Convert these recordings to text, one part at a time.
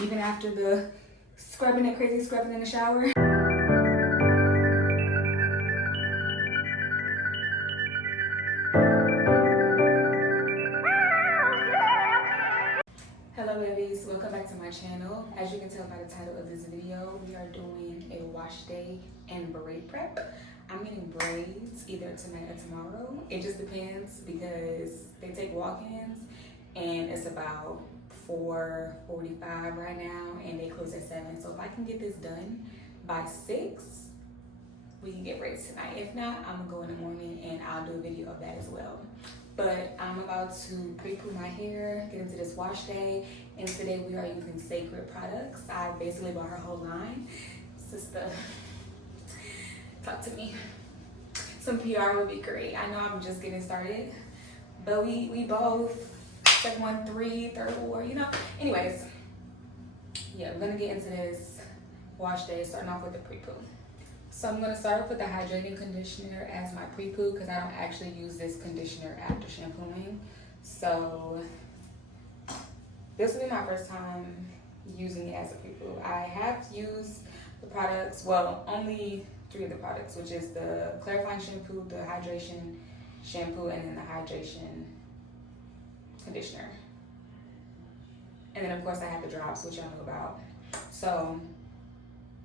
even after the scrubbing and crazy scrubbing in the shower. Hello babies, welcome back to my channel. As you can tell by the title of this video, we are doing a wash day and braid prep. I'm getting braids either tonight or tomorrow. It just depends because they take walk-ins and it's about 4:45 right now and they close at 7. So if I can get this done by 6, we can get braids tonight. If not, I'm gonna go in the morning and I'll do a video of that as well. But I'm about to pre-poo my hair, get into this wash day, and today we are using Cecred products. I basically bought her whole line. Sister, talk to me. Some PR would be great. I know I'm just getting started, but we both, second one, 3, third 4, you know. Anyways, yeah, we're gonna get into this wash day, starting off with the pre-poo. So I'm going to start off with the Hydrating Conditioner as my pre-poo because I don't actually use this conditioner after shampooing. So this will be my first time using it as a pre-poo. I have used the products, well, only 3 of the products, which is the Clarifying Shampoo, the Hydration Shampoo, and then the Hydration Conditioner. And then of course I have the drops, which y'all know about. So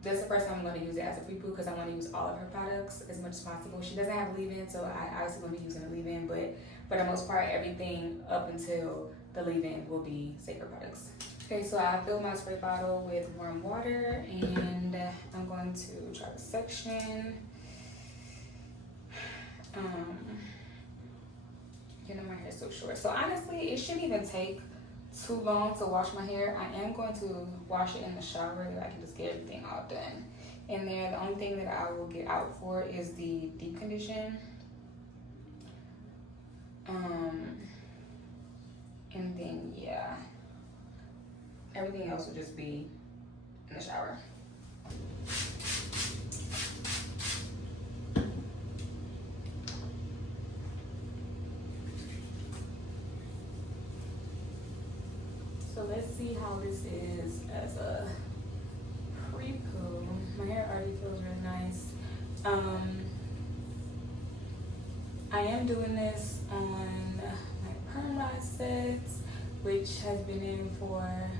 this is the first time I'm going to use it as a pre-poo because I want to use all of her products as much as possible. She doesn't have leave-in, so I obviously going to be using a leave-in, but for the most part, everything up until the leave-in will be Cecred products. Okay, so I filled my spray bottle with warm water, and I'm going to try to section. You know, my hair is so short. So honestly, it shouldn't even take too long to wash my hair. I am going to wash it in the shower so I can just get everything all done in there. The only thing that I will get out for is the deep condition. And then yeah, everything else will just be in the shower. So let's see how this is as a pre-poo. My hair already feels really nice. I am doing this on my perm rod sets, which has been in for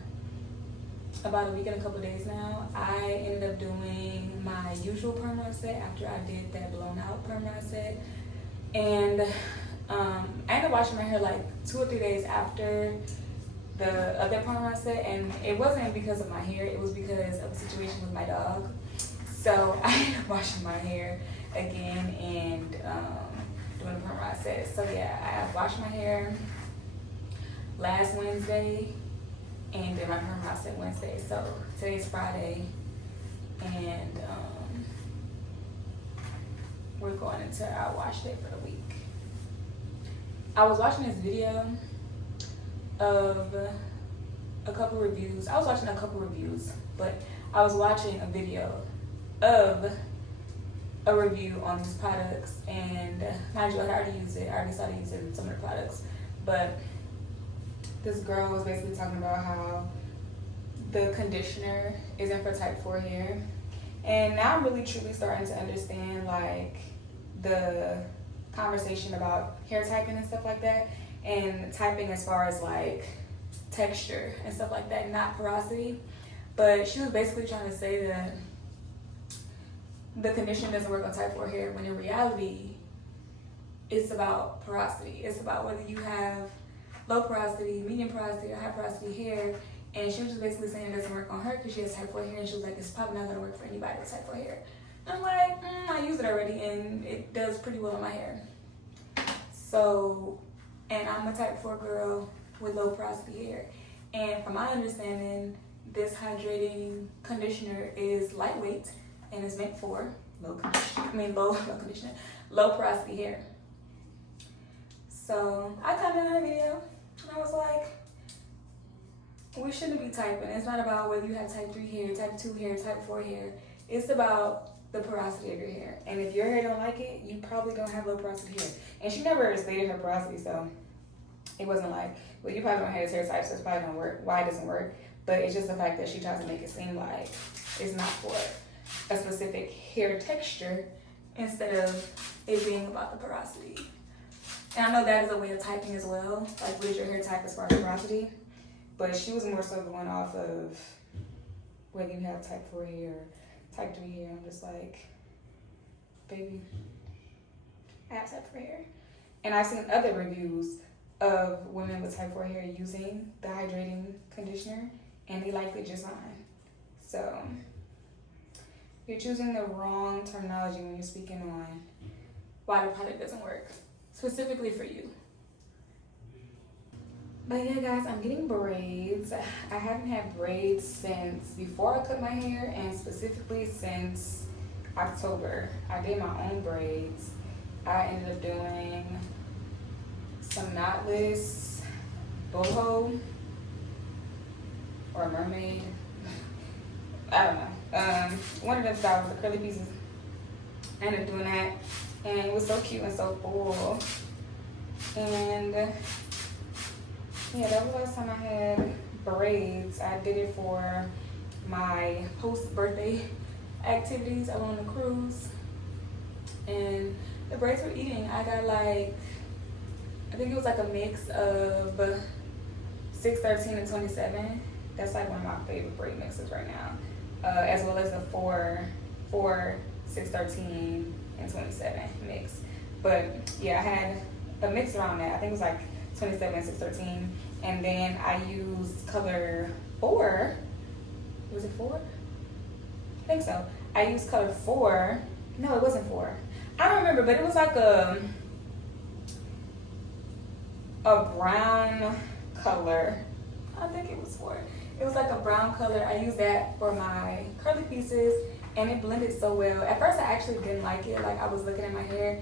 about a week and a couple of days now. I ended up doing my usual perm rod set after I did that blown out perm rod set. And I ended up washing my hair like 2 or 3 days after the other perm rod set, and it wasn't because of my hair, it was because of the situation with my dog. So I ended up washing my hair again and doing the perm rod set. So yeah, I washed my hair last Wednesday and did my perm rod set Wednesday. So today's Friday and we're going into our wash day for the week. I was watching this video of a couple reviews. I was watching a couple reviews, but I was watching a video of a review on these products, and mind you, I already used it. I already started using some of the products, but this girl was basically talking about how the conditioner isn't for type 4 hair, and now I'm really truly starting to understand like the conversation about hair typing and stuff like that. And typing as far as like texture and stuff like that, not porosity. But she was basically trying to say that the conditioner doesn't work on type 4 hair, when in reality, it's about porosity. It's about whether you have low porosity, medium porosity, or high porosity hair. And she was just basically saying it doesn't work on her because she has type 4 hair, and she was like, it's probably not gonna work for anybody with type 4 hair. And I'm like, I use it already and it does pretty well on my hair. So, and I'm a type 4 girl with low porosity hair. And from my understanding, this hydrating conditioner is lightweight and is meant for low porosity hair. So I commented on her video and I was like, we shouldn't be typing. It's not about whether you have type 3 hair, type 2 hair, type 4 hair. It's about the porosity of your hair. And if your hair don't like it, you probably don't have low porosity hair. And she never stated her porosity, so it wasn't like, well, you probably don't have this hair type, so it's probably gonna work. Why it doesn't work? but it's just the fact that she tries to make it seem like it's not for a specific hair texture instead of it being about the porosity. And I know that is a way of typing as well, like what is your hair type as far as porosity, but she was more so going off of whether you have type 4 hair or type 3 hair. I'm just like, baby, I have type 4 hair. And I've seen other reviews of women with type 4 hair using the hydrating conditioner, and they liked it just fine. So you're choosing the wrong terminology when you're speaking on why the product doesn't work, specifically for you. But yeah, guys, I'm getting braids. I haven't had braids since before I cut my hair, and specifically since October. I did my own braids. I ended up doing some knotless boho or mermaid. I don't know. One of them styles, the curly pieces. I ended up doing that, and it was so cute and so full. And yeah, that was the last time I had braids. I did it for my post-birthday activities. I went on a cruise, and the braids were eating. I got like, I think it was like a mix of 613 and 27. That's like one of my favorite braid mixes right now. As well as the 4, 613 and 27 mix. But yeah, I had a mix around that. I think it was like 27 and 613. And then I used color 4. Was it 4? I think so. I used color 4. No, it wasn't 4. I don't remember, but it was like a brown color. I think it was 4. It was like a brown color. I used that for my curly pieces, and it blended so well. At first, I actually didn't like it. Like, I was looking at my hair.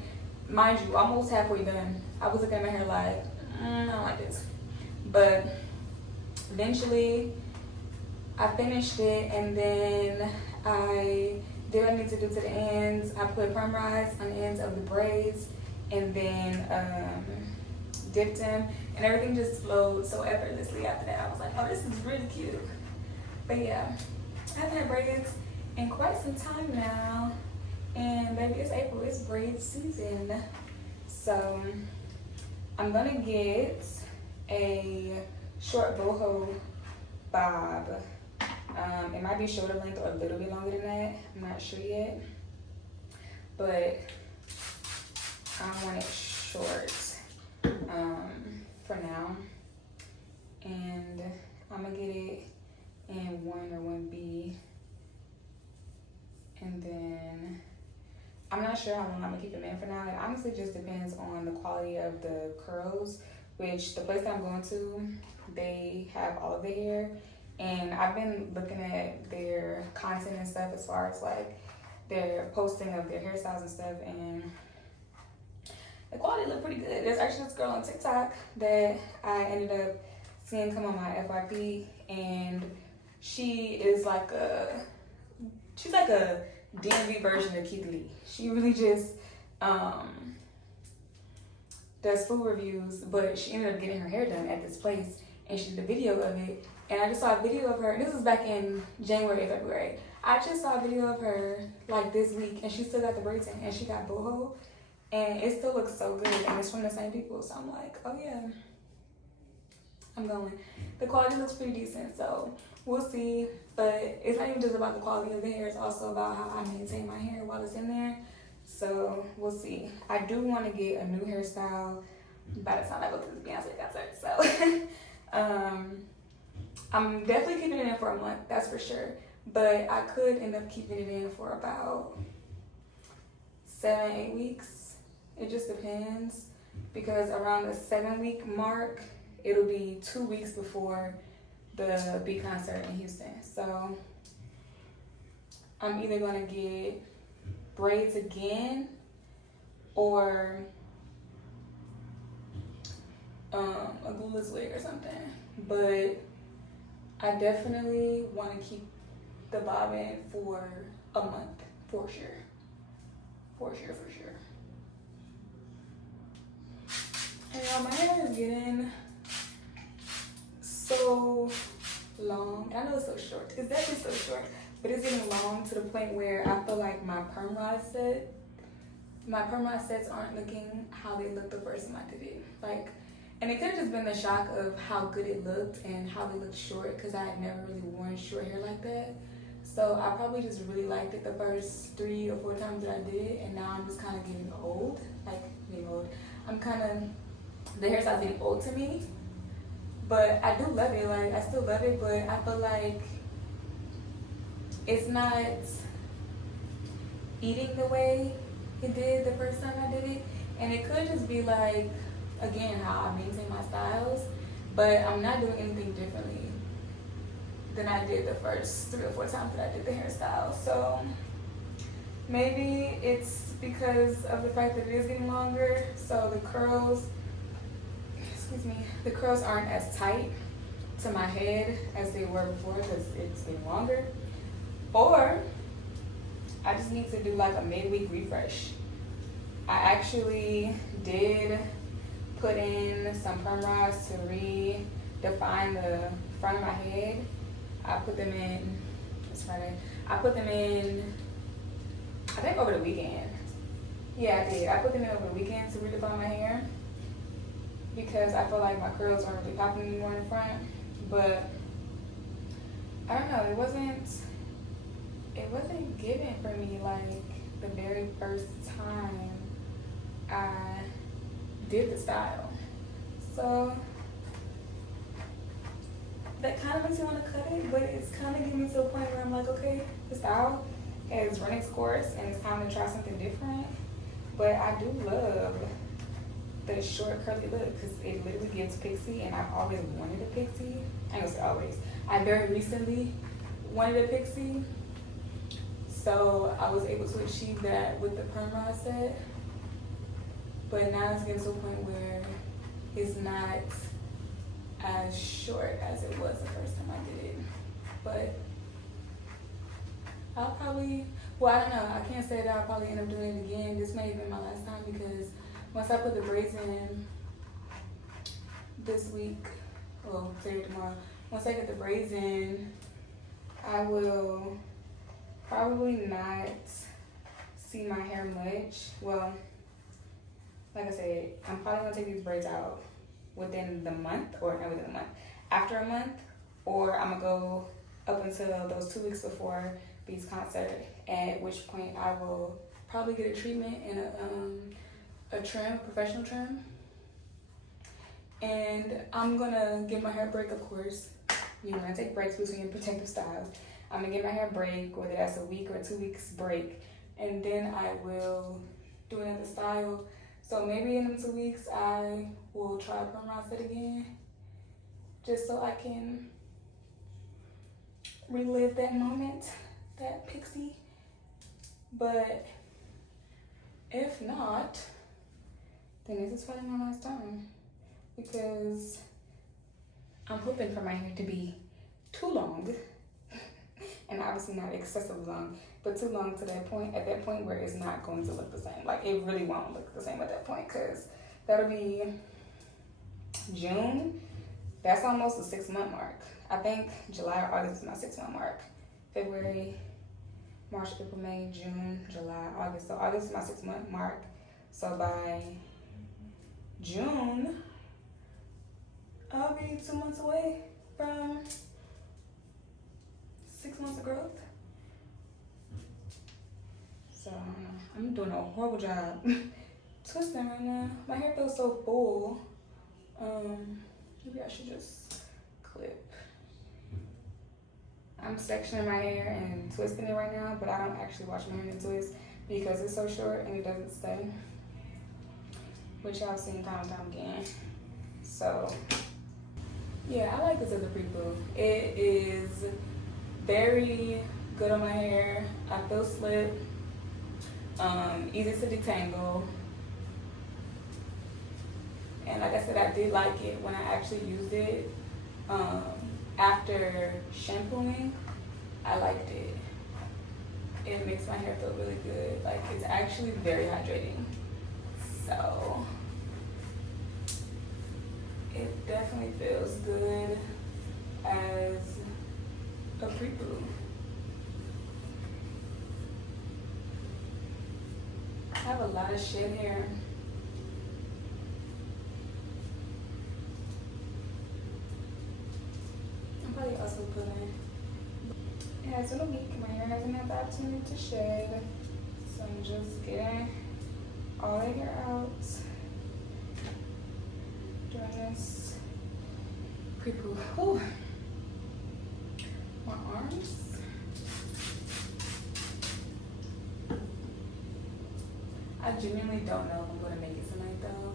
Mind you, almost halfway done. I was looking at my hair like, I don't like this. But eventually, I finished it, and then I did what I need to do to the ends. I put Primerize on the ends of the braids, and then dipped them, and everything just flowed so effortlessly after that. I was like, oh, this is really cute. But yeah, I haven't had braids in quite some time now, and baby, it's April, it's braid season. So I'm gonna get a short boho bob. It might be shoulder length or a little bit longer than that. I'm not sure yet, but I want it short for now, and I'm gonna get it in 1 or 1B, and then I'm not sure how long I'm gonna keep them in for now. It honestly just depends on the quality of the curls, which the place that I'm going to, they have all of the hair, and I've been looking at their content and stuff as far as like their posting of their hairstyles and stuff, and the quality looked pretty good. There's actually this girl on TikTok that I ended up seeing come on my FYP, and she is like she's like a DMV version of Keith Lee. She really just does food reviews, but she ended up getting her hair done at this place, and she did a video of it. And I just saw a video of her, this was back in January, February. I just saw a video of her like this week, and she still got the braids in, and she got boho. And it still looks so good, and it's from the same people. So I'm like, oh yeah, I'm going. The quality looks pretty decent, so we'll see. But it's not even just about the quality of the hair, it's also about how I maintain my hair while it's in there. So we'll see. I do want to get a new hairstyle by the time I go to the Beyonce concert. So I'm definitely keeping it in for a month, that's for sure. But I could end up keeping it in for about 7-8 weeks. It just depends, because around the 7-week mark, it'll be 2 weeks before the big concert in Houston. So I'm either gonna get braids again or a glueless wig or something. But I definitely want to keep the bob in for a month, for sure. For sure. And my hair is getting so long. I know it's so short. It's definitely so short, but it's getting long to the point where I feel like my perm rod sets aren't looking how they looked the first time I did it. Like, and it could have just been the shock of how good it looked and how they looked short, because I had never really worn short hair like that. So I probably just really liked it the first 3 or 4 times that I did it, and now I'm just kind of getting old. Like, getting old. The hairstyle's getting old to me, but I do love it. Like, I still love it, but I feel like it's not eating the way it did the first time I did it. And it could just be like, again, how I maintain my styles, but I'm not doing anything differently than I did the first 3 or 4 times that I did the hairstyle. So maybe it's because of the fact that it is getting longer, so the curls aren't as tight to my head as they were before because it's getting longer. Or I just need to do like a midweek refresh. I actually did put in some perm rods to redefine the front of my head. I put them in, it's Friday, I put them in, I think over the weekend. Yeah, I did. I put them in over the weekend to redefine my hair because I feel like my curls aren't really popping anymore in the front. But I don't know, it wasn't given for me like the very first time I did the style. So that kind of makes me want to cut it, but it's kind of getting me to a point where I'm like, okay, the style has run its course and it's time to try something different. But I do love the short curly look because it literally gives pixie, and I've always wanted a pixie. I don't say always. I very recently wanted a pixie, so I was able to achieve that with the perm rod set. But now it's getting to a point where it's not as short as it was the first time I did it. But I'll probably, well, I don't know. I can't say that I'll probably end up doing it again. This may have been my last time because once I put the braids in this week, well, today or tomorrow, once I get the braids in, I will probably not see my hair much. Well, like I said, I'm probably gonna take these braids out within the month, or not within the month, after a month, or I'm gonna go up until those 2 weeks before B's concert, at which point I will probably get a treatment and a trim, professional trim. And I'm gonna get my hair break, of course. You know, I take breaks between protective styles. I'm gonna get my hair break, whether that's a week or 2 weeks break, and then I will do another style. So maybe in 2 weeks I will try a perm rod set again, just so I can relive that moment, that pixie. But if not, then this is probably my last time, because I'm hoping for my hair to be too long, and obviously not excessively long, but too long to that point, at that point where it's not going to look the same. Like, it really won't look the same at that point, because that'll be June. That's almost a 6-month mark. I think July or August is my 6-month mark. February, March, April, May, June, July, August. So August is my 6-month mark. So by June, I'll be 2 months away from 6 months of growth. So I'm doing a horrible job twisting right now. My hair feels so full. Maybe I should just clip. I'm sectioning my hair and twisting it right now, but I don't actually wash my hair and twist because it's so short and it doesn't stay, which I've seen time and time again. So yeah, I like this as a prepoo. It is very good on my hair. I feel slip, easy to detangle. And like I said, I did like it when I actually used it. After shampooing, I liked it. It makes my hair feel really good. Like, it's actually very hydrating. So it definitely feels good as a prepoo. I have a lot of shed hair. I'm probably also putting, it has been a week, my hair hasn't had the opportunity to shed, so I'm just getting all the hair out, doing this prepoo. Ooh. My arms. I genuinely don't know if I'm gonna make it tonight though,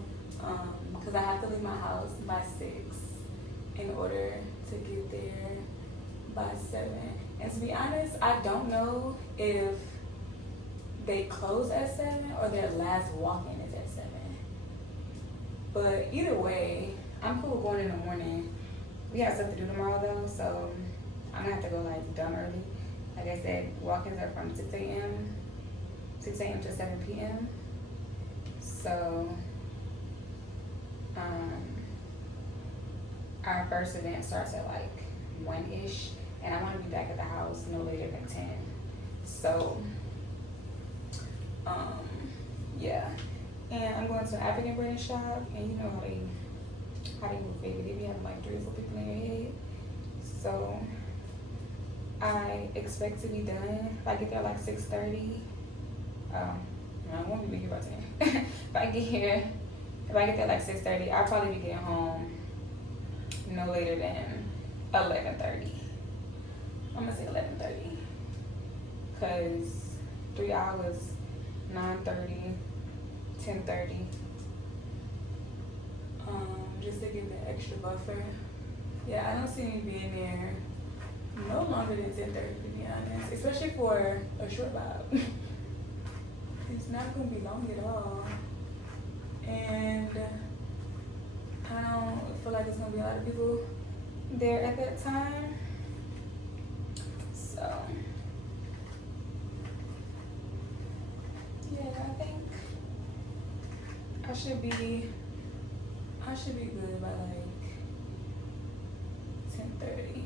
because I have to leave my house by 6 in order to get there by 7. And to be honest, I don't know if they close at 7 or their last walk-in is at 7. But either way, I'm cool going in the morning. We have stuff to do tomorrow though, so I'm gonna have to go like dumb early. Like I said, walk-ins are from 6 a.m. to 7 p.m. So, our first event starts at like 1-ish, and I want to be back at the house no later than 10. So, yeah. And I'm going to an African braiding shop, and you know how they move, baby. They be having like 3 or 4 people in your head. So, I expect to be done. If I get there like 6:30. I won't be here by 10. If I get there like 6:30, I'll probably be getting home no later than 11:30. I'm gonna say 11:30, cause 3 hours, 9:30, 10:30. Just to give the extra buffer. Yeah, I don't see me being there no longer than 10:30, to be honest, especially for a short bob. It's not going to be long at all. And I don't feel like there's going to be a lot of people there at that time. So, yeah, I think I should be good by like 10:30.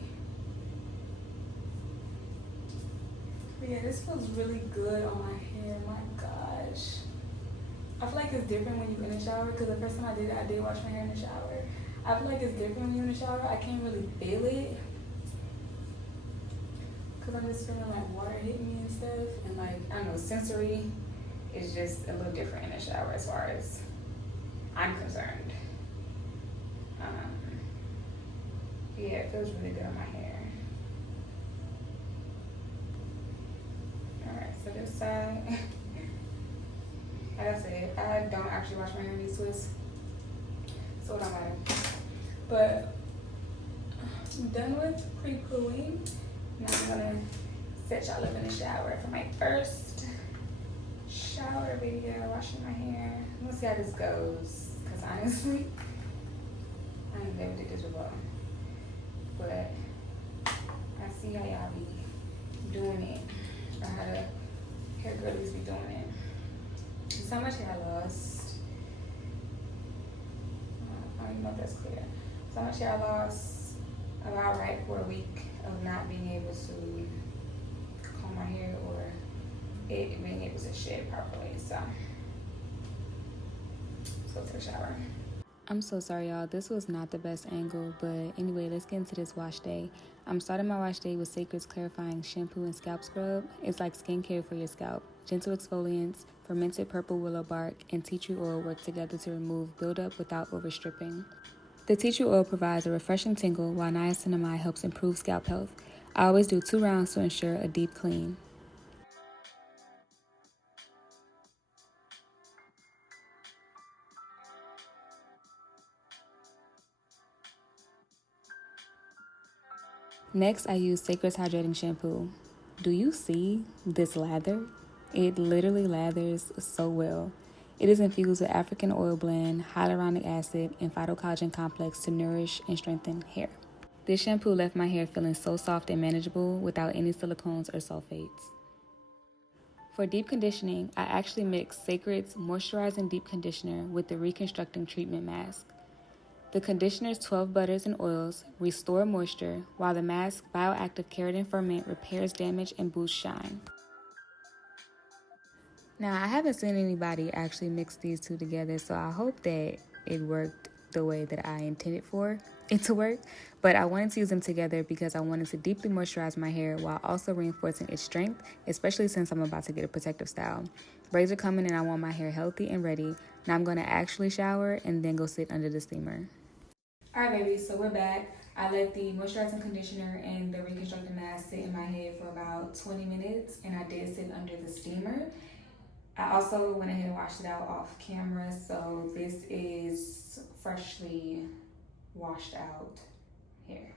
But yeah, this feels really good on my hair. My gosh. I feel like it's different when you're in the shower, because the first time I did wash my hair in the shower. I feel like it's different when you're in the shower. I can't really feel it, because I'm just feeling like water hitting me and stuff. And like, I don't know, sensory is just a little different in the shower as far as I'm concerned. Yeah, it feels really good on my hair. Alright, so this side, like I said, I don't actually wash my hair in these twists, so it don't matter. But I'm done with pre-pooing. Now I'm gonna set y'all up in the shower for my first shower video, washing my hair. Let's see how this goes, because honestly, I ain't never did this before. But I see how y'all be doing it, or how the hair girlies be doing it. So much hair loss. I don't even know if that's clear. So much hair loss, about right for a week of not being able to comb my hair or it being able to shed properly. So let's go to the shower. I'm so sorry, y'all. This was not the best angle, but anyway, let's get into this wash day. I'm starting my wash day with Cecred's Clarifying Shampoo and Scalp Scrub. It's like skincare for your scalp. Gentle exfoliants, fermented purple willow bark, and tea tree oil work together to remove buildup without overstripping. The tea tree oil provides a refreshing tingle, while niacinamide helps improve scalp health. I always do 2 rounds to ensure a deep clean. Next, I use Cecred's Hydrating Shampoo. Do you see this lather? It literally lathers so well. It is infused with African oil blend, hyaluronic acid, and phytocollagen complex to nourish and strengthen hair. This shampoo left my hair feeling so soft and manageable without any silicones or sulfates. For deep conditioning, I actually mix Cecred's Moisturizing Deep Conditioner with the Reconstructing Treatment Mask. The conditioner's 12 butters and oils restore moisture, while the mask bioactive keratin ferment repairs damage and boosts shine. Now, I haven't seen anybody actually mix these two together, so I hope that it worked the way that I intended for it to work. But I wanted to use them together because I wanted to deeply moisturize my hair while also reinforcing its strength, especially since I'm about to get a protective style. Braids are coming and I want my hair healthy and ready. Now I'm going to actually shower and then go sit under the steamer. Alright baby, so we're back. I let the moisturizing conditioner and the reconstructing mask sit in my head for about 20 minutes and I did sit under the steamer. I also went ahead and washed it out off camera, so this is freshly washed out hair.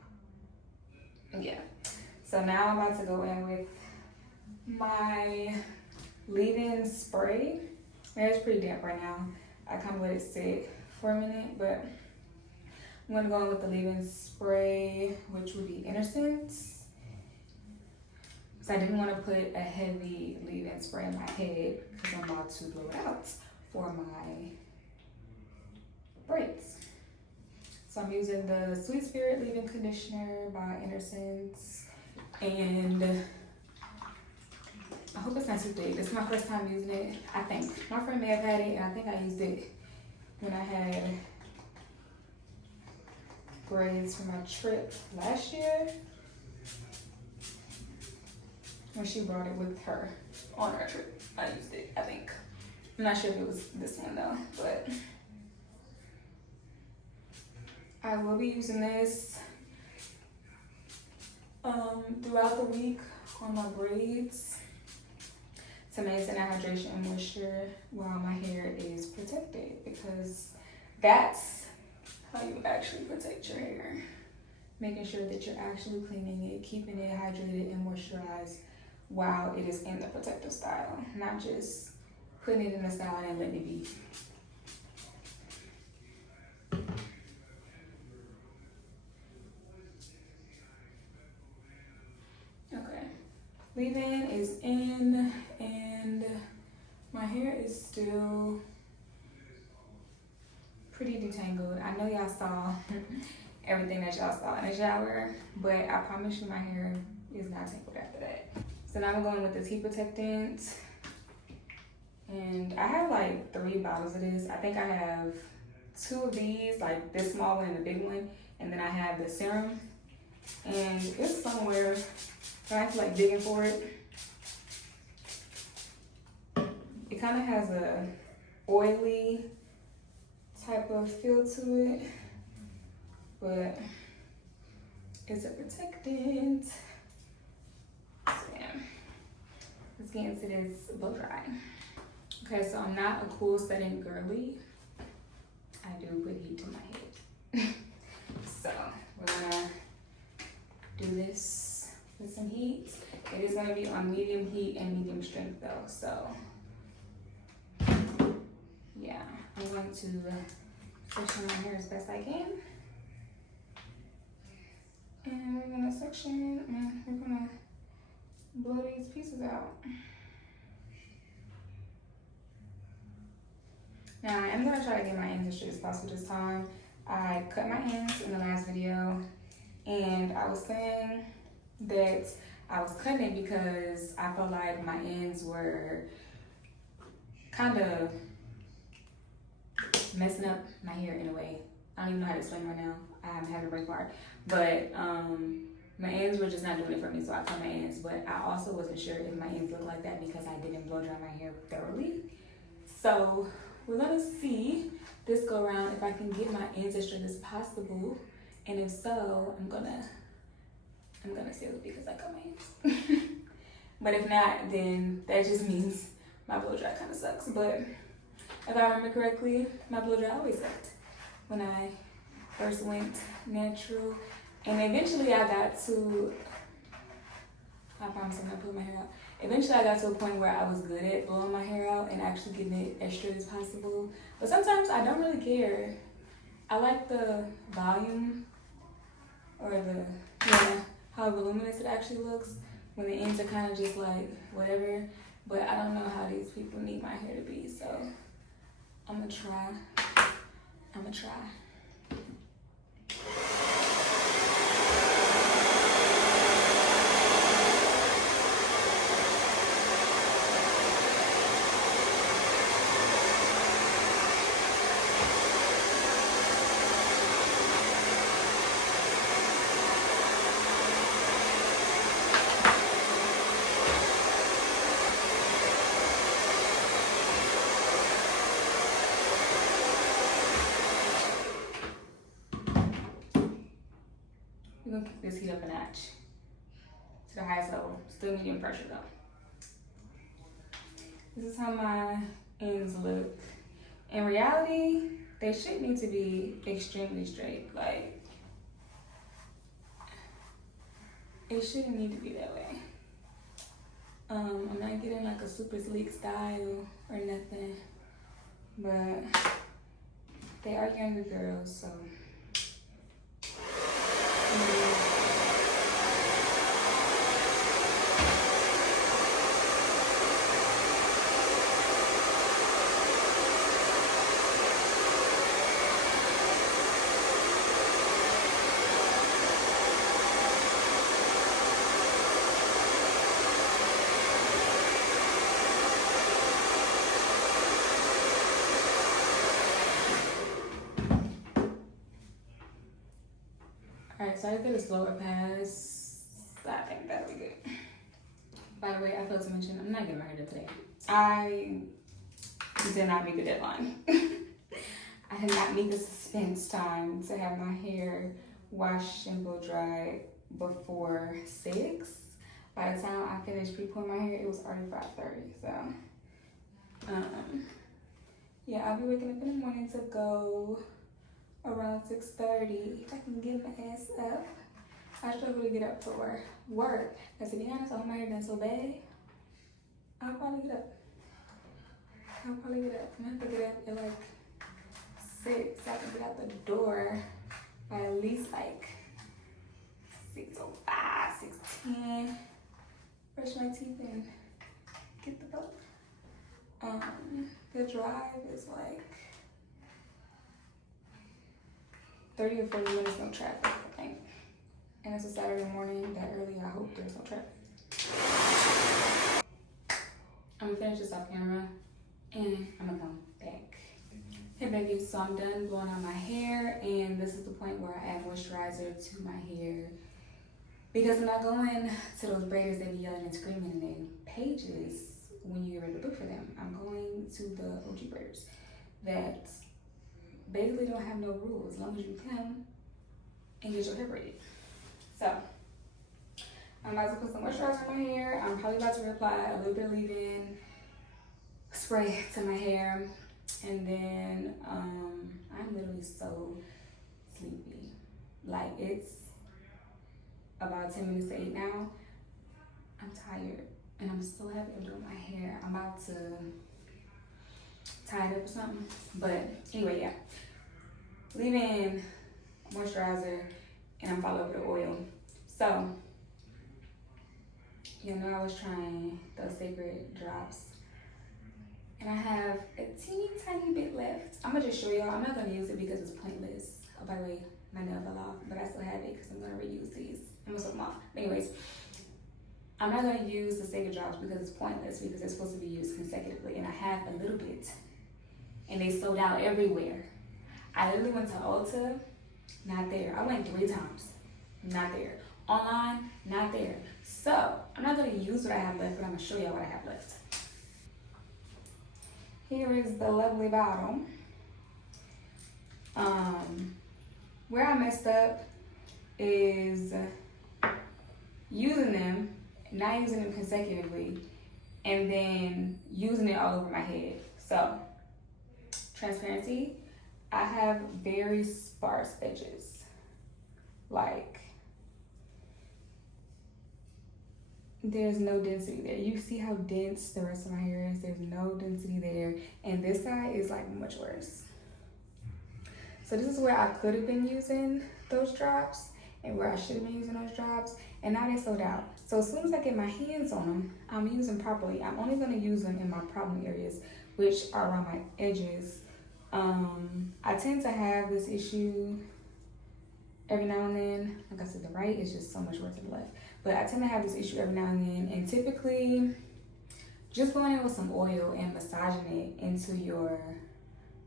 Yeah. So now I'm about to go in with my leave-in spray. My hair is pretty damp right now. I kind of let it sit for a minute, but I'm gonna go in with the leave-in spray, which would be Innocence. So I didn't want to put a heavy leave-in spray in my head because I'm about to blow it out for my braids. So I'm using the Sweet Spirit leave-in conditioner by Innocence, and I hope it's not too thick. This is my first time using it, I think. My friend may have had it, and I think I used it when I had braids for my trip last year, when she brought it with her on our trip. I used it, I think. I'm not sure if it was this one though, but I will be using this throughout the week on my braids to maintain that hydration and moisture while my hair is protected, because that's how you actually protect your hair. Making sure that you're actually cleaning it, keeping it hydrated and moisturized while it is in the protective style, not just putting it in the style and letting it be. Okay, leave-in is in, and my hair is still pretty detangled. I know y'all saw everything that y'all saw in the shower, but I promise you my hair is not tangled after that. So now I'm going with the tea protectant, and I have like 3 bottles of this. I think I have 2 of these, like this small one and the big one, and then I have the serum, and it's somewhere, so I have to like digging for it. It kind of has a oily type of feel to it, but it's a protectant. So yeah, let's get into this blow dry. Okay, so I'm not a cool setting girly. I do put heat to my head. So we're gonna do this with some heat. It is gonna be on medium heat and medium strength though, so yeah, I'm going to section my hair as best I can. And we're gonna we're gonna blow these pieces out. Now I am gonna try to get my ends as straight as possible this time. I cut my ends in the last video, and I was saying that I was cutting it because I felt like my ends were kind of messing up my hair in a way. I don't even know how to explain right now. I haven't had a break part, but my ends were just not doing it for me, so I cut my ends. But I also wasn't sure if my ends looked like that because I didn't blow dry my hair thoroughly. So we're gonna see this go around if I can get my ends as straight as possible, and if so, I'm gonna seal it because I cut my ends. But if not, then that just means my blow dry kind of sucks. But if I remember correctly, my blow dry always sucked when I first went natural. And eventually I got to, I promise I'm not pulling my hair out. Eventually I got to a point where I was good at blowing my hair out and actually getting it as straight as possible. But sometimes I don't really care. I like the volume, or how voluminous it actually looks when the ends are kind of just like whatever. But I don't know how these people need my hair to be, so I'm gonna try. so still medium pressure though. This is how my ends look. In reality, they should need to be extremely straight. Like, it shouldn't need to be that way. I'm not getting like a super sleek style or nothing, but they are younger girls, so. Alright, so I did a slower pass. I think that'll be good. By the way, I failed to mention, I'm not getting my hair done today. I did not meet the deadline. I did not meet the suspense time to have my hair washed and blow dried before 6. By the time I finished pre-pooing my hair, it was already 5:30. So, yeah, I'll be waking up in the morning to go around 6:30. If I can get my ass up. I struggle to get up for work. Because to be honest, I want my hair done so bad, I'll probably get up. I'm gonna have to get up at like 6 so I can get out the door by at least like 6:05, 6:10. Brush my teeth and get the book. The drive is like 30 or 40 minutes, no traffic, I think. And it's a Saturday morning, that early, I hope there's no traffic. I'm gonna finish this off camera and I'm gonna come back. Hey baby, so I'm done blowing out my hair, and this is the point where I add moisturizer to my hair. Because I'm not going to those braiders that be yelling and screaming in their pages when you get ready to book for them. I'm going to the OG braiders that basically don't have no rules as long as you come and get your hair braided. So, I'm about to put some moisturizer in my hair. I'm probably about to reapply a little bit of leave-in spray to my hair. And then, I'm literally so sleepy. Like, it's about 10 minutes to 8 now. I'm tired and I'm so happy I'm doing my hair. I'm about to tie it up or something. But anyway, yeah. Leave-in, moisturizer, and I'm followed with the oil. So, you know, I was trying those Cecred drops, and I have a teeny tiny bit left. I'm gonna just show y'all. I'm not gonna use it because it's pointless. Oh, by the way, my nail fell off, but I still have it because I'm gonna reuse these. I'm gonna swap them off. But anyways, I'm not gonna use the Cecred drops because it's pointless, because they're supposed to be used consecutively, and I have a little bit, and they sold out everywhere. I literally went to Ulta, not there. I went 3 times, not there. Online, not there. So, I'm not gonna use what I have left, but I'm gonna show y'all what I have left. Here is the lovely bottle. Where I messed up is not using them consecutively, and then using it all over my head. So, transparency, I have very sparse edges. Like, there's no density there. You see how dense the rest of my hair is? There's no density there. And this side is like much worse. So this is where I could have been using those drops and where I should have been using those drops. And now they sold out. So as soon as I get my hands on them, I'm using them properly. I'm only gonna use them in my problem areas, which are around my edges. I tend to have this issue every now and then. Like I said, the right is just so much worse than the left. But I tend to have this issue every now and then. And typically, just going in with some oil and massaging it into your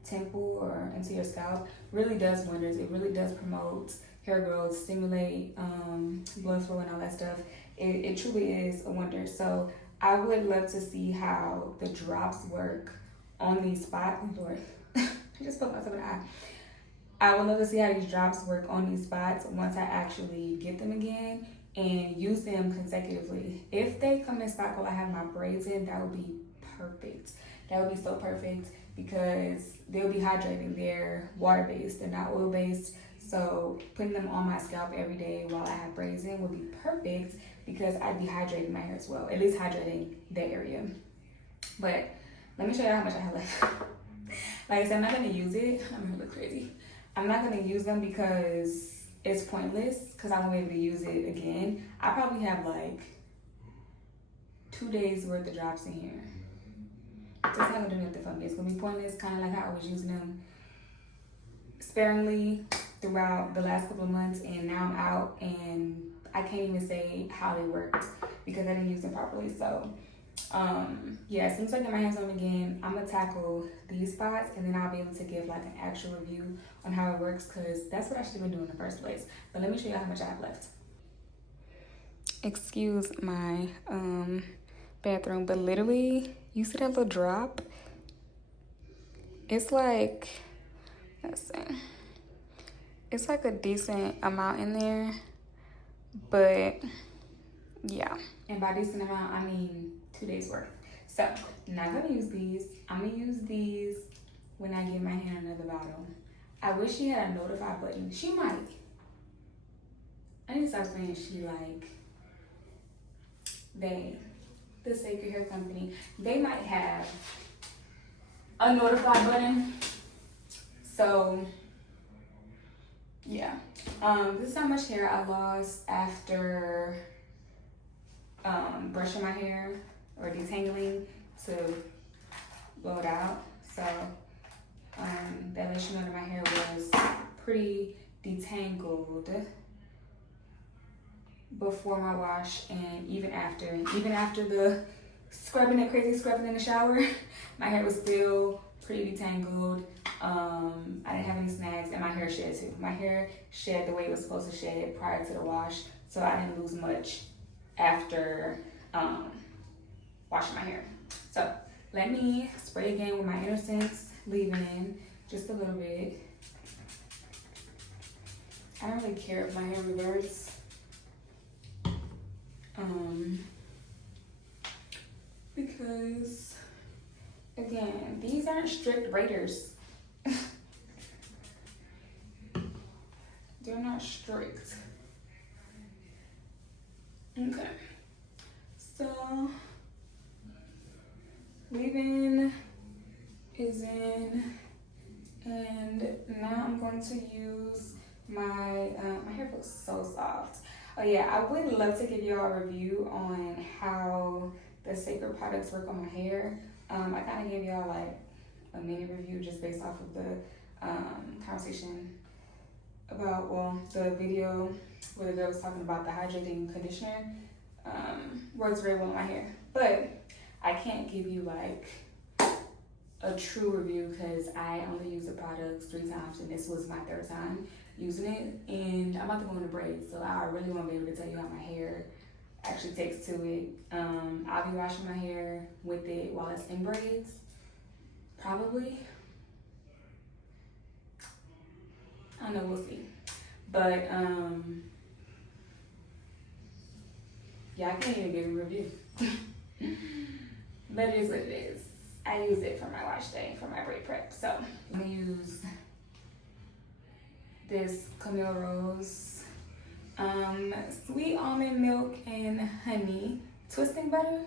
temple or into your scalp really does wonders. It really does promote hair growth, stimulate blood flow and all that stuff. It truly is a wonder. So I would love to see how the drops work on these spots. Oh Lord, I just poked myself in the eye. I would love to see how these drops work on these spots once I actually get them again and use them consecutively. If they come in stock while I have my braids in, that would be perfect. That would be so perfect because they'll be hydrating. They're water-based, they're not oil-based. So putting them on my scalp every day while I have braids in would be perfect because I'd be hydrating my hair as well, at least hydrating that area. But let me show you how much I have left. Like I said, I'm not gonna use it. I'm gonna look crazy. I'm not gonna use them because it's pointless because I won't be able to use it again. I probably have like 2 days worth of drops in here. So it's not gonna do nothing for me. It's gonna be pointless, kind of like how I was using them sparingly throughout the last couple of months, and now I'm out and I can't even say how they worked because I didn't use them properly. So yeah, as soon as I get my hands on them again, I'm gonna tackle these spots and then I'll be able to give like an actual review on how it works because that's what I should have been doing in the first place. But let me show you how much I have left. Excuse my bathroom, but literally, you see that little drop? It's like, let's see, it's like a decent amount in there, but yeah. And by decent amount, I mean 2 days worth. So, I'm not gonna use these. I'm gonna use these when I get my hair in another bottle. I wish she had a notify button. She might. I need to start saying she, like, they, the Cecred Hair Company, they might have a notify button. So, yeah. This is how much hair I lost after brushing my hair or detangling to blow it out. So that lets you know that my hair was pretty detangled before my wash and even after the scrubbing, that crazy scrubbing in the shower, my hair was still pretty detangled. I didn't have any snags and my hair shed too. My hair shed the way it was supposed to shed prior to the wash, so I didn't lose much after washing my hair. So let me spray again with my inner scents, leaving just a little bit. I don't really care if my hair reverts. Because again, these aren't strict braiders. They're not strict. Okay, so leave-in is in, and now I'm going to use my my hair feels so soft. Oh yeah, I would love to give y'all a review on how the Cecred products work on my hair. I kind of gave y'all like a mini review just based off of the conversation about, well, the video where the girl was talking about the Hydrating Conditioner. Works very well on my hair, but I can't give you like a true review because I only use the products 3 times and this was my 3rd time using it, and I'm about to go into braids, so I really want to be able to tell you how my hair actually takes to it. I'll be washing my hair with it while it's in braids, probably. I don't know, we'll see. But yeah, I can't even give a review. But it is what it is. I use it for my wash day, for my braid prep. So I'm gonna use this Camille Rose sweet almond milk and honey twisting butter.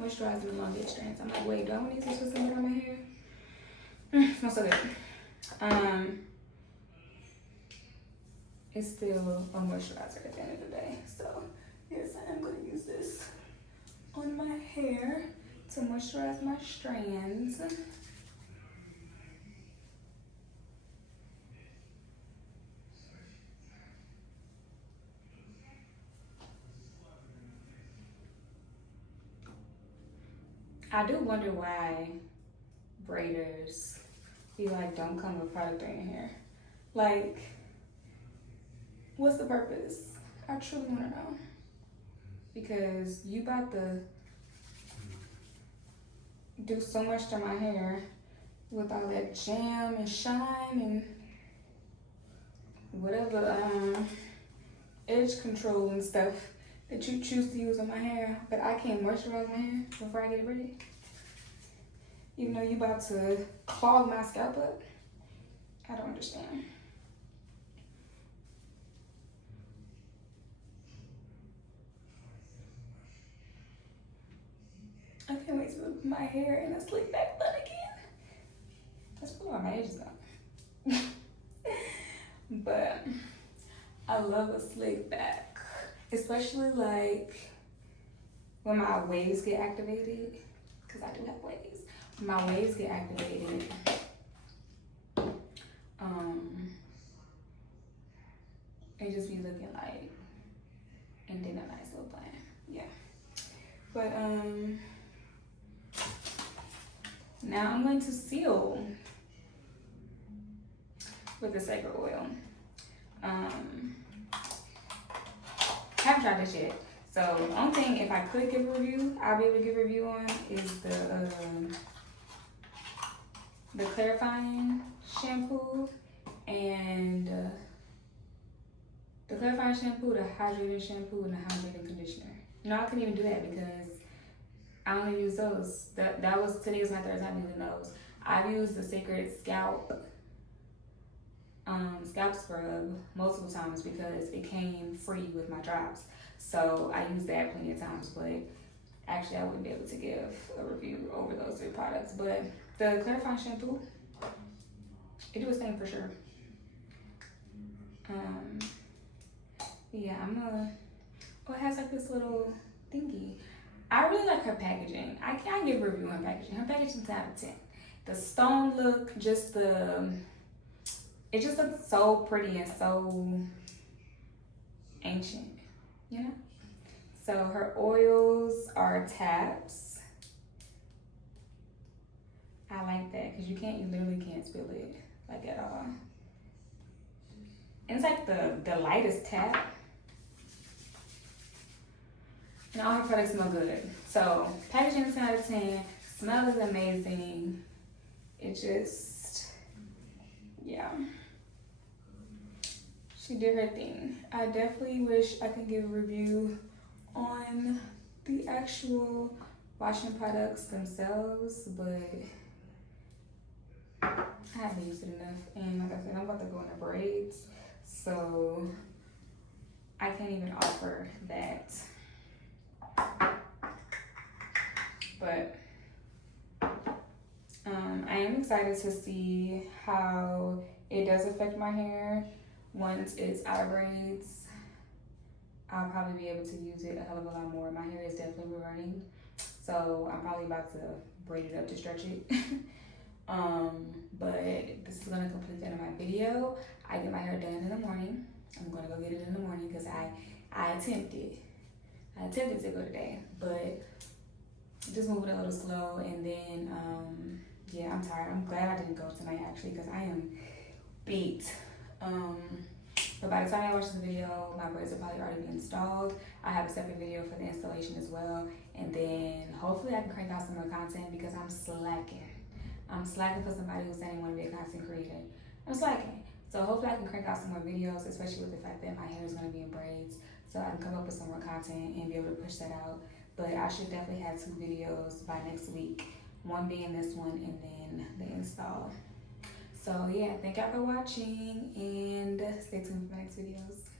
Moisturizing the elongate strands. I'm like, wait, do I want to use this twisting butter on my hair? Smells so good. It's still a moisturizer at the end of the day. So yes, I am going to use this on my hair to moisturize my strands. I do wonder why braiders be like, don't come with product in your hair. Like, what's the purpose? I truly want to know. Because you about to do so much to my hair with all that jam and shine and whatever edge control and stuff that you choose to use on my hair, but I can't moisturize my hair before I get it ready. Even though you about to clog my scalp up. I don't understand. I can't wait to put my hair in a slick back bun again. That's probably why my edges go. But I love a slick back, especially like when my waves get activated, because I do have waves. When my waves get activated, it just be looking like, and then a nice little plan, yeah. But now I'm going to seal with the Cecred oil. Haven't tried this yet. So the only thing, if I could give a review, I'll be able to give a review on is the clarifying shampoo and the clarifying shampoo, the hydrating shampoo, and the hydrating conditioner. No, I couldn't even do that because I only use those. Today was my third time using those. I've used the Cecred Scalp Scrub multiple times because it came free with my drops. So I used that plenty of times, but actually I wouldn't be able to give a review over those three products. But the clarifying shampoo, it do its thing for sure. Yeah, it has like this little thingy. I really like her packaging. I can't give a review on her packaging. Her packaging's out of 10. The stone look, it just looks so pretty and so ancient, you know? So her oils are taps. I like that because you literally can't spill it like at all. And it's like the lightest tap. And all her products smell good. So packaging is 10 out of 10. Smell is amazing. It just, yeah. She did her thing. I definitely wish I could give a review on the actual washing products themselves, but I haven't used it enough. And like I said, I'm about to go into braids, so I can't even offer that. But I am excited to see how it does affect my hair once it's out of braids. I'll probably be able to use it a hell of a lot more. My hair is definitely running, so I'm probably about to braid it up to stretch it. But this is gonna complete the end of my video. I get my hair done in the morning. I'm gonna go get it in the morning because I attempted to go today, but just moving a little slow. And then yeah, I'm tired. I'm glad I didn't go tonight actually because I am beat. But by the time I watch this video, my braids will probably already be installed. I have a separate video for the installation as well. And then hopefully I can crank out some more content because I'm slacking. I'm slacking for somebody who's saying they want to be a content creator. I'm slacking. So hopefully I can crank out some more videos, especially with the fact that my hair is going to be in braids. So I can come up with some more content and be able to push that out. But I should definitely have 2 videos by next week. One being this one and then the install. So yeah, thank y'all for watching and stay tuned for my next videos.